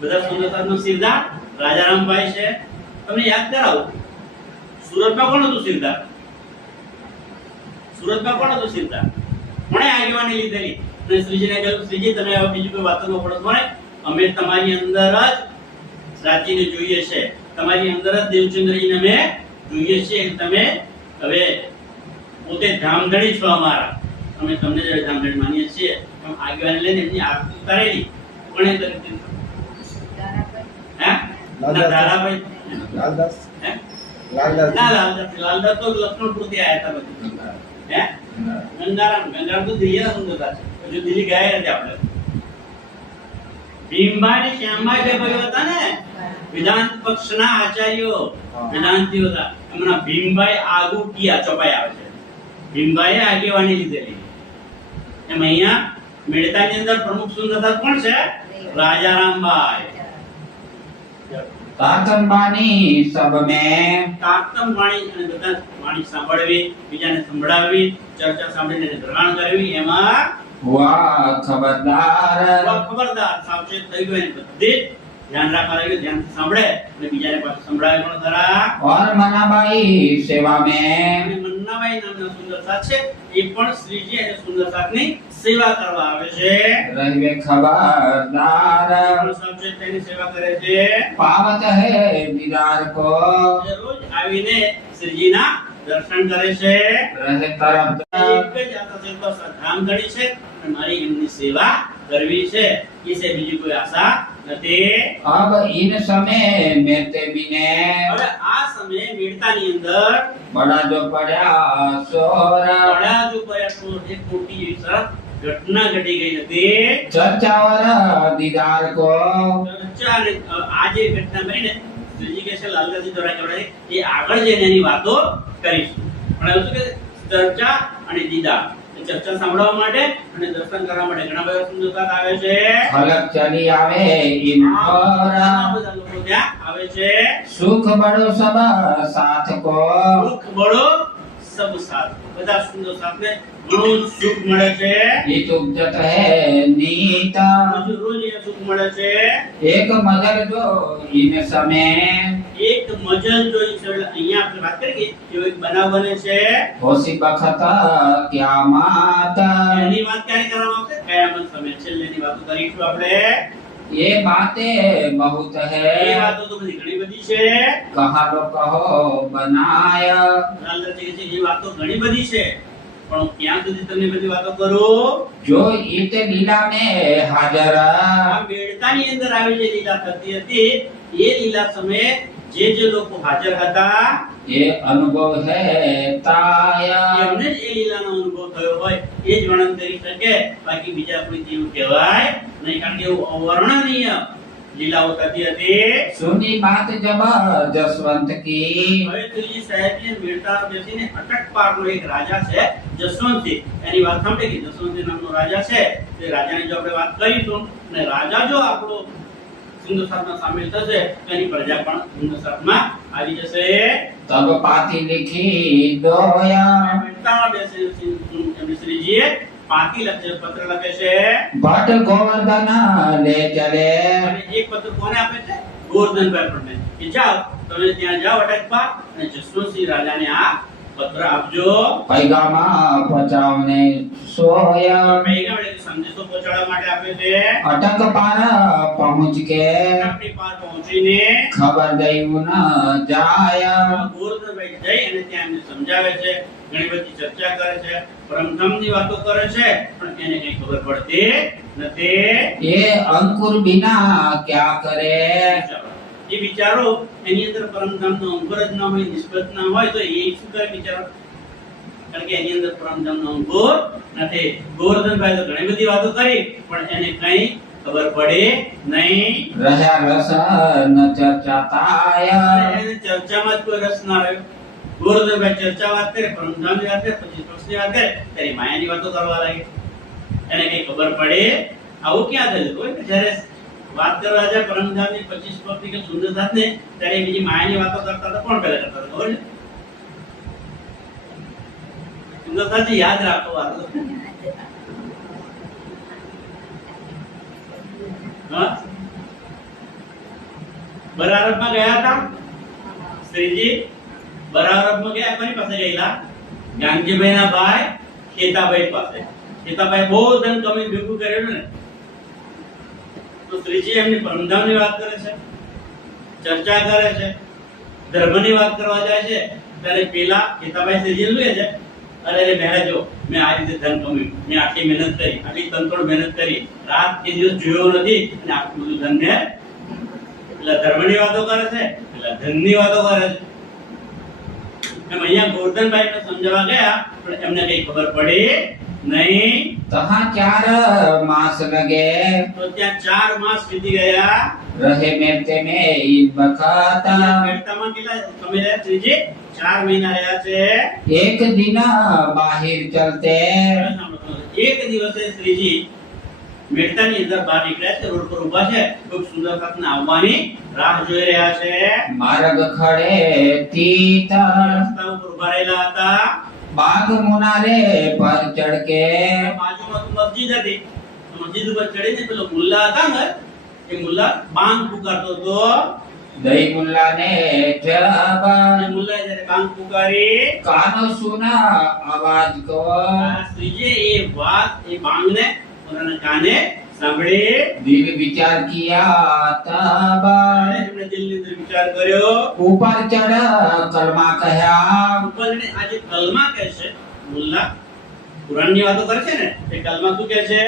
બધા સુંદર સાથનો સિરદાર રાજારામભાઈ છે. તમને યાદ કરાવું, સુરતમાં કોણ હતું સિરદાર? સુરતમાં કોણ હતું સિરદાર? કોણે આગેવાની લીધેલી અને શ્રીજીને કહ્યું શ્રીજી તમે હવે બીજું કોઈ વાતો ન પડો મને, અમે તમારી અંદર જ રાજીને જોઈએ છે, તમારી અંદર જ દેવચંદ્રજીને અમે જોઈએ છીએ. તમે હવે પોતે ધામધણી છો અમારા, અમે તમને જ્યારે ધામધણી માનીએ છીએ એમ આગેવાને લઈને એમની આરતી કરેલી. કોણે કરી? હે? ના, દારાભાઈ. લાલદાસ હે? લાલદાસ ના, લાલદાસ તો લક્ષ્મણપુરથી આયા હતા બધા. હે? ગંગારામ તો દિલ્હીના સુંદરતા છે, હજુ દિલ્હી ગયા નથી આપણે. ભીમભાઈ ને શ્યામભાઈ જે ભાઈઓ હતા ને, વેદાંત પક્ષના આચાર્યો, વેદાંતિઓ હતા, એમના ભીમભાઈ આગુ કિયા ચોપાઈ આવે છે. ભીમભાઈએ આગેવાની લીધેલી. એમ અહીંયા મેળતાની અંદર પ્રમુખ સુંદરતા કોણ છે? રાજારામભાઈ. तातंबानी सब में તાતમ વાણી અને બધા વાણી સાંભળવી, બીજાને સંભળાવવી, ચર્ચા સાંભળીને ગ્રહણ કરવી, એમાં हुआ खबरदार ખબરદાર સાવચેત થઈ ગયો. એને બધી જ ધ્યાન રાખવા લાગ્યું, ધ્યાનથી સાંભળે અને બીજાને પાછું સંભળાવે પણ ખરા. और मनाबाई सेवा અને में મન્નાબાઈ નામના સુંદરતા છે, એ પણ શ્રીજી અને સુંદરતાની સેવા કરવા આવે છે. रहे खबरदार પણ સાવચેત થઈને સેવા કરે છે. पावत है दीदार को એ રોજ આવીને શ્રીજીના દર્શન કરે છે. रहे तरफ એક જ આશા છે, બસ આ ધામધણી છે અને મારી એમની સેવા કરવી છે, એ છે, બીજી કોઈ આશા નથી. अब इन समय मेते बिने હવે આ સમયે વીરતાની અંદર बड़ा जो पड़ा सोर ઘણા જ પ્રયત્નો, એક મોટી એવી સરસ ઘટના ઘટી ગઈ હતી. चर्चा और दीदार को ચર્ચા અને આ જે ઘટના બની ને, શ્રીજી કહે છે લાલદાસજી દ્વારા કહેવાય એ આગળ જઈને એની વાતો કરીશું. પણ એવું છે કે ચર્ચા અને દીદાર, એ ચર્ચા સાંભળવા માટે અને દર્શન કરવા માટે ઘણા બધા સુંદરતા આવે છે. फलक चली आवे इन ઘણા पर બધા લોકો ત્યાં આવે છે. सुख बड़ो सब साथ को સુખ બળો સબ સાથ, બધા સુંદર સાથને ઘણું સુખ મળે છે. हित उपजत है नीता રોજ રોજ એ સુખ મળે છે. एक मजल जो इन समय એક મજલ જોઈ છે, એટલે અહીંયા આપણે વાત કરીએ કે એક બનાવ બને છે. होसी बखत क्या मात એની વાત ક્યારે કરવામાં આવશે? કયામત સમય, છેલ્લેની વાતો કરીશું આપણે. ये बातें बहुत એ है વાતો તો બધી ઘણી બધી છે. कहा लो कहो बनाया લાલદાસજી કહે છે એ વાતો ઘણી બધી છે, પણ હું ક્યાં સુધી તમને બધી વાતો કરું? जो इत लीला में हाजर આ મેળતાની અંદર આવી જે લીલા થતી હતી, એ લીલા સમયે જે લોકો હાજર હતા ये अनुभव है ताया એમને જ એ લીલાનો અનુભવ થયો હોય એ જ વર્ણન કરી શકે, બાકી બીજા કોઈ એવું કહેવાય નહીં, કારણ કે એવું અવર્ણનીય લીલાઓ થતી હતી. सुनी बात जब जसवंत की હવે ત્રીજી સાહેબજી મેળતા બેસીને અટક પારનો એક રાજા છે જસવંતસિંહ, એની વાત સાંભળી કે જસવંતસિંહ નામનો રાજા છે. તે રાજાની જો આપણે વાત કરીશું અને રાજા જો આપણો સુંદરસાથમાં સામેલ થશે તો એની પ્રજા પણ સુંદરસાથમાં આવી જશે. तब पाती लिखी दोया મેળતામાં બેસે એમની શ્રીજીએ પાતી લખે, પત્ર લખે છે. भट्ट गोवर्धन ले चले અને એક પત્ર કોને આપે છે? ગોવર્ધનભાઈ પટેલને, કે જાઓ તમે ત્યાં જાઓ અટકપા અને જસવંતસિંહ રાજાને આ પત્ર આપજો. पैगामा पचावने सोया પૈગા એટલે સંદેશો પહોંચાડવા માટે આપે છે. अटक पार पहुँच के અટકની પાર પહોંચીને खबर दई न जाया ગોવર્ધનભાઈ જઈ અને ત્યાં એમને સમજાવે છે, ઘણી બધી ચર્ચા કરે છે, પરમધામની વાતો કરે છે, પણ એને કઈ ખબર પડતી નથી. ये अंकुर बिना क्या करे એ વિચારો એની અંદર પરમધામનો અંકુર જ ના હોય, નિસ્બત ના હોય તો એ શું કરે વિચારો? કારણ કે એની અંદર પરમધામનો અંકુર નથી. ગોવર્ધનભાઈ તો ઘણી બધી વાતો કરી, પણ એને કઈ ખબર પડે નહીં. रहा रस न चर्चा ताया અને એને ચર્ચામાં જ કોઈ રસ ના રહ્યો. ગોવર્ધનભાઈ ચર્ચા વાત કરે, પરમધામની વાત કરે, પછી કૃષ્ણની વાત કરે, ત્યારે માયાની વાતો કરવા લાગે. એને કઈ ખબર પડે? આવું ક્યાં થયું? કોઈ કે જ્યારે વાત કરવા જાય પરમધામની 25 પક્ષની કે સુંદરસાથને, ત્યારે બીજી માયાની વાતો કરતા હતા. કોણ પહેલા કરતા હતા ખબર છે? સુંદરસાથજી યાદ રાખો વાતો. હા, બરારબમાં ગયા હતા શ્રીજી. બરારબમાં ગયા, કોની પાસે ગયેલા? ગાંધીભાઈના ભાઈ ખેતાભાઈ પાસે. ખેતાભાઈ બહુ ધન કમાઈને ભેગું કરેલું ને, તો શ્રીજી એમની પરમધામની વાત કરે છે, ચર્ચા કરે છે, ધર્મની વાત કરવા જાય છે, ત્યારે પેલા ખેતાભાઈ શ્રીજી લે છે અરે મહેરાજ જો મેં આ રીતે ધન કમાયું, મેં આટલી મહેનત કરી, આટલી તનતોડ મહેનત કરી, રાત કે દિવસ જોયો નથી અને આટલું બધું ધન ને એટલે ધર્મની વાતો કરે છે, એટલે ધનની વાતો કરે છે. એમ અહીંયા ગોરધનભાઈ ને સમજાવવા ગયા પણ એમને કઈ ખબર પડી નહીં. तहाँ 4 मास लगे તો ત્યાં 4 માસ વીતી ગયા. रहे मेरते में ईद बखाता મેળતામાં કેટલા સમય રહ્યા શ્રીજી? 4 મહિના રહ્યા છે. एक दिन बाहर चलते એક દિવસે શ્રીજી મેળતાની અંદર બહાર નીકળ્યા છે, રોડ પર ઊભા છે, ખૂબ સુંદર સાથના આવવાની રાહ જોઈ રહ્યા છે. मार्ग खड़े तीता રસ્તા ઉપર ઊભા રહેલા હતા. बाग मुनारे पर चढ़ के બાજુમાં તો મસ્જિદ હતી. તો મસ્જિદ ઉપર ચડીને પેલો મુલ્લા હતા ને, એ મુલ્લા બાંગ પુકારતો હતો. दई मुल्ला ने जब અને મુલ્લાએ જ્યારે બાંગ પુકારી, कानो सुना आवाज को આ શ્રીજીએ એ વાત, એ બાંગને પોતાના કાને સાંભળી. दिल विचार किया तब ત્યારે એમણે દિલની અંદર વિચાર કર્યો. ऊपर चढ़ कलमा कहा ઉપરને આ જે કલમા કહે છે મુલ્લા, કુરાનની વાતો કરે છે ને, એ કલમા શું કહે છે?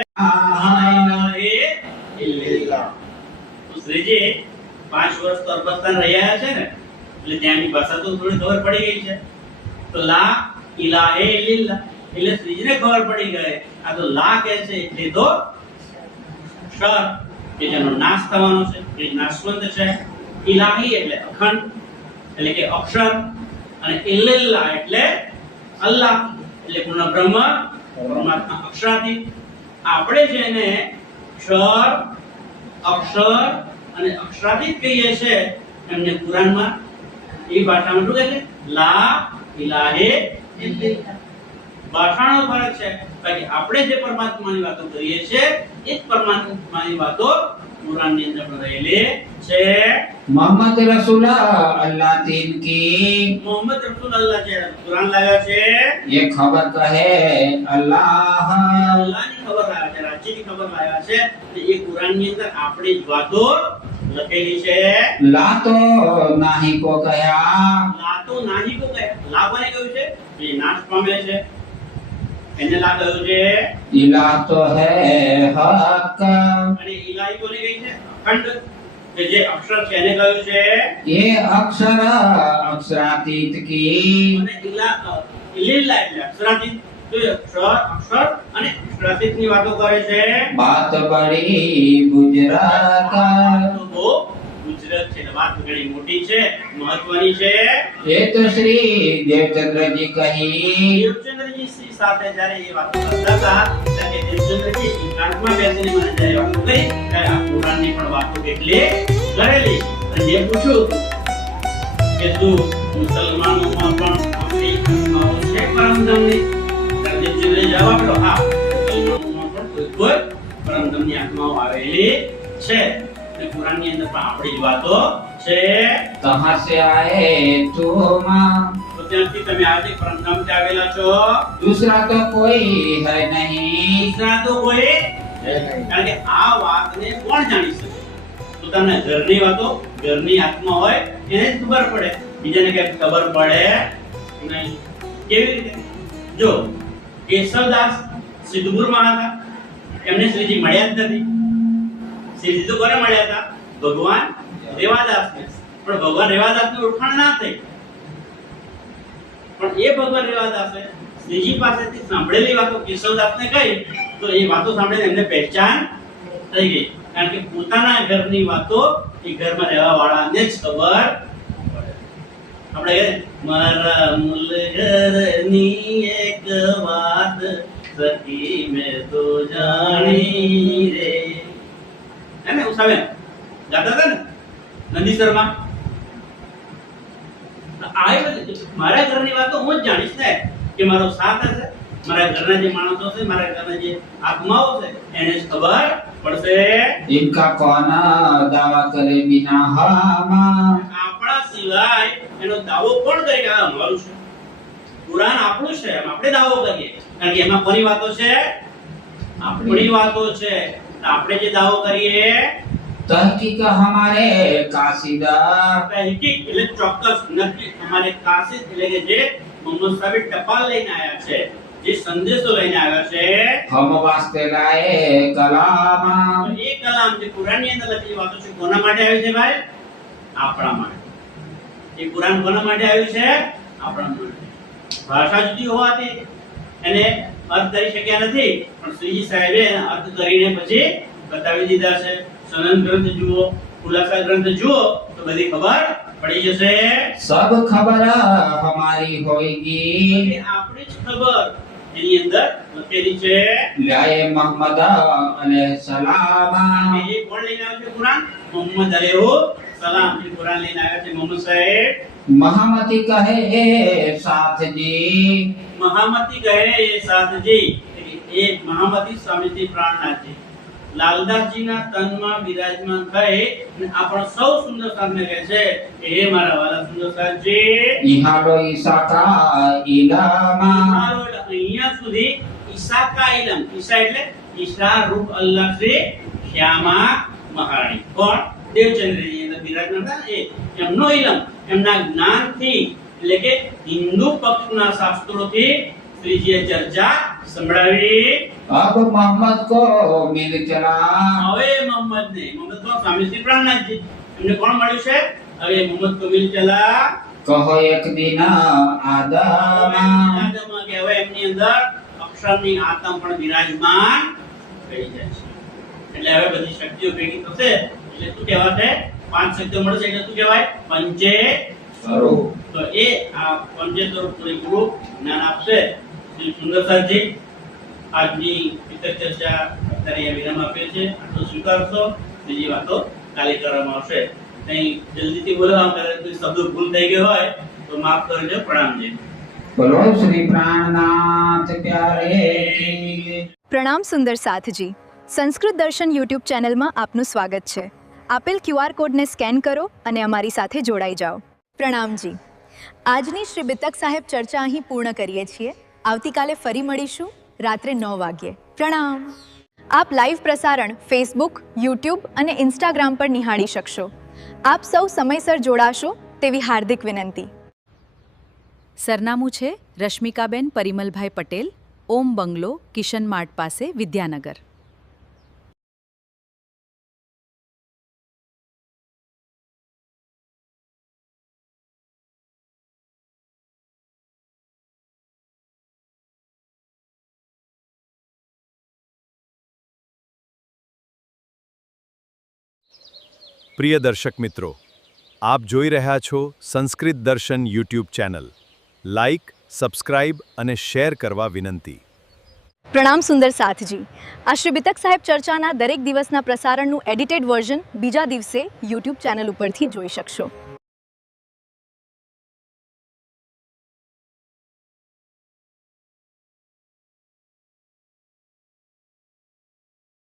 તો શ્રીજી 5 વર્ષ તો અરબસ્તાન રહ્યા છે ને, એટલે ત્યાંની ભાષા તો થોડી ખબર પડી ગઈ છે. તો લા ઇલાહે ઇલ્લલ્લાહ, એટલે શ્રીજીને ખબર પડી ગઈ આ તો લા કહે છે એટલે તો અક્ષર કે જેનો નાશ થવાનો છે, એ નાશવંત છે. ઇલાહી એટલે અખંડ, એટલે કે અક્ષર, અને ઇલ્લલ્લાહ એટલે અલ્લાહ, એટલે પૂર્ણ બ્રહ્મ, પરમાત્મા અક્ષરાતીત. આપણે જેને ક્ષર, અક્ષર અને અક્ષરાતીત કહીએ છે, એમને કુરાનમાં એ ભાષામાં શું કહે છે? લા ઇલાહે ઇલ્લલ્લાહ. ભાષાનો ફરક છે, બાકી આપણે જે પરમાત્માની વાતો કરીએ છીએ એ જ પરમાત્માની વાતો કુરાનની અંદર પણ રહેલી છે. मोहम्मद रसूल अल्लाह तीन की મોહમ્મદ રસૂલ અલ્લાહ જે કુરાન લાવ્યા છે, ये खबर कहे अल्लाह અલ્લાહની ખબર લાવ્યા છે, રાજ્યની ખબર લાવ્યા છે, અને એ કુરાનની અંદર આપણી જ વાતો લખેલી છે. ला तो नाही को कहा લા તો નાહી કો કહે, લા કોને કહ્યું છે? જે નાશ પામે છે એને લા કહ્યું છે. इला तो है हक અને ઇલાહી કોને કહી છે? અખંડ, કે જે અક્ષર છે એને કહ્યું છે. ये अक्षर अक्षरातीत की અને ઇલ્લલ્લાહ એટલે અક્ષરાતીત. તો એ અક્ષર અને અક્ષરાતીતની વાતો કરે છે. बात बड़ी बुजरक તો બહુ ગુજરાત છે, વાત ઘણી મોટી છે, મહત્વની છે. ये तो श्री देवचंद्र जी कही દેવચંદ્રજી શ્રી સાથે જ્યારે એ વાતો કરતા હતા, ત્યારે દેવચંદ્રજી એકાંતમાં બેસીને મને જ્યારે વાતો કરી, ત્યારે આ કુરાનની પણ વાતો કેટલી કરેલી. અને જે પૂછ્યું કે તું મુસલમાનોમાં પણ આપણી આત્માઓ છે પરમધમની? ત્યારે દેવચંદ્રએ જવાબ આપ્યો, હા, મુસલમાનોમાં પણ કોઈ પરમધમની આત્માઓ આવેલી છે. અને કુરાનની અંદર પણ આપણી જ વાતો છે. कहाँ से आए तुम તો ત્યાંથી તમે આજે પરમધામથી આવેલા છો. दूसरा तो कोई है नहीं બીજા તો કોઈ, કારણ કે આ વાતને કોણ જાણી શકે? પોતાના ઘરની વાતો, ઘરની આત્મા હોય એને જ ખબર પડે, બીજાને કઈ ખબર પડે નહીં. કેવી રીતે? જો કેશવદાસ સિદ્ધપુરમાં હતા, એમને શ્રીજી મળ્યા જ નથી. શ્રીજી તો કોને મળ્યા હતા? ભગવાન રેવાદાસને. પણ ભગવાન રેવાદાસની ઓળખાણ ના થઈ. પણ એ ભગવાન રેવાદાસે શ્રીજી પાસેથી સાંભળેલી વાતો કેશવદાસને કહી, તો એ વાતો સાંભળીને એમને પહેચાન થઈ ગઈ. કારણ કે પોતાના ઘરની વાતો એ ઘરમાં રહેવા વાળાને જ ખબર પડે. આપણે કહે મારા મૂલ ઘરની એક વાત સખી મેં તો જાણી રે, હે ને ઉસાવે ગાતા હતા ને નંદીસરમાં. મારા ઘરની વાતો હું જ જાણીશ ને, કે મારો સાથ હશે, મારા ઘરના જે માણસો છે, મારા ઘરના જે આત્માઓ છે એને જ ખબર પડશે. इनका कौन दावा करे बिना हम આપણા સિવાય એનો દાવો કોણ કરે કે આ અમારું છે? કુરાન આપણું છે, એમ આપણે દાવો કરીએ, કારણ કે એમાં કોની વાતો છે? આપણી વાતો છે. આપણે જે દાવો કરીએ तहकीक हमारे कासिदा તહકીક એટલે ચોક્કસ, નક્કી. અમારે કાસિદ એટલે કે જે મોહમ્મદ સાહેબ ટપાલ લઈને આવ્યા છે, જે સંદેશો લઈને આવ્યા છે, हम वास्ते लाए कलामा એ કલામ જે કુરાનની અંદર લખેલી વાતો છે કોના માટે આવી છે ભાઈ? આપણા માટે. એ કુરાન કોના માટે આવ્યું છે? આપણા માટે. ભાષા જુદી હોવાથી એને અર્થ કરી શક્યા નથી, પણ શ્રીજી સાહેબે એના અર્થ કરીને પછી બતાવી દીધા છે. સનન ગ્રંથ જુઓ, ખુલાસા ગ્રંથ જુઓ તો બધી ખબર પડી જશે. सब खबर हमारी होगी કે આપણી જ ખબર એની અંદર લખેલી છે. लाए मोहम्मद अलैहि सलाम એ કોણ લઈને આવ્યું છે કુરાન? મોહમ્મદ અલૈહિ સલામ. એ કુરાન લઈને આવ્યા છે મોહમ્મદ સાહેબ. महामती कहे साथ जी મહામતી કહે એ સાધજી. એ મહામતી સ્વામીજી પ્રાણનાથજી લાલદાસજીના તનમાં બિરાજમાન થઈ અને આપણો સૌ સુંદર સાધને કહે છે કે હે મારા વાલા સુંદર સાધજી, इहालो ईसा का इलामा મારો એટલે અહીંયા સુધી ઈસા કા ઇલમ. ઈસા એટલે ઈસા રૂપ અલ્લાહ શ્રી શ્યામા મહારાણી. કોણ? દેવચંદ્રજી અંદર બિરાજમાન હતા ને, એ એમનો ઇલમ, એમના જ્ઞાનથી એટલે કે હિન્દુ પક્ષના શાસ્ત્રોથી શ્રીજીએ ચર્ચા સંભળાવી. अब मोहम्मद को मिल चला હવે મોહમ્મદને, મોહમ્મદ તો સ્વામી શ્રી પ્રાણનાથજી, એમને કોણ મળ્યું છે? હવે મોહમ્મદ को मिल चला. कहो एक दिन आदमा આદમ કે હવે એમની અંદર અક્ષરની આત્મ પણ બિરાજમાન થઈ જાય છે. એટલે હવે બધી શક્તિઓ ભેગી થશે એટલે શું કહેવાશે? પાંચ શક્તિઓ મળશે એટલે શું કહેવાય? પંચે स्वरूप તો એ આ પંચેશ્વર પૂરેપૂરું જ્ઞાન આપશે. શ્રી સુંદરસાજી આજની વિતર ચર્ચા અત્યારે અહીંયા વિરામ આપીએ છીએ. આટલું સ્વીકારશો, બીજી વાતો કાલે કરવામાં આવશે. કંઈ જલ્દીથી બોલવા કરે કોઈ શબ્દ ભૂલ થઈ ગયો હોય તો માફ કરજો. પ્રણામજી. बोलो श्री प्राणनाथ प्यारे की પ્રણામ સુંદર સાથજી. સંસ્કૃત દર્શન યુટ્યુબ ચેનલમાં આપનું સ્વાગત છે. આપેલ QR કોડને સ્કેન કરો અને અમારી સાથે જોડાઈ જાઓ. પ્રણામજી. આજની શ્રી બિતક સાહેબ ચર્ચા અહીં પૂર્ણ કરીએ છીએ. આવતીકાલે ફરી મળીશું રાત્રે 9 વાગ્યે. પ્રણામ. આપ લાઈવ પ્રસારણ ફેસબુક, યુટ્યુબ અને ઇન્સ્ટાગ્રામ પર નિહાળી શકશો. આપ સૌ સમયસર જોડાશો તેવી હાર્દિક વિનંતી. સરનામું છે રશ્મિકાબેન પરિમલભાઈ પટેલ, ઓમ બંગલો, કિશન માર્ટ પાસે, વિદ્યાનગર. પ્રિય દર્શક મિત્રો, આપ જોઈ રહ્યા છો સંસ્કૃત દર્શન યુટ્યુબ ચેનલ. લાઇક, સબસ્ક્રાઇબ અને શેર કરવા વિનંતી. પ્રણામ સુંદર સાથજી. આ શ્રી બિતક સાહેબ ચર્ચાના દરેક દિવસના પ્રસારણનું એડિટેડ વર્ઝન બીજા દિવસે યુટ્યુબ ચેનલ ઉપરથી જોઈ શકશો.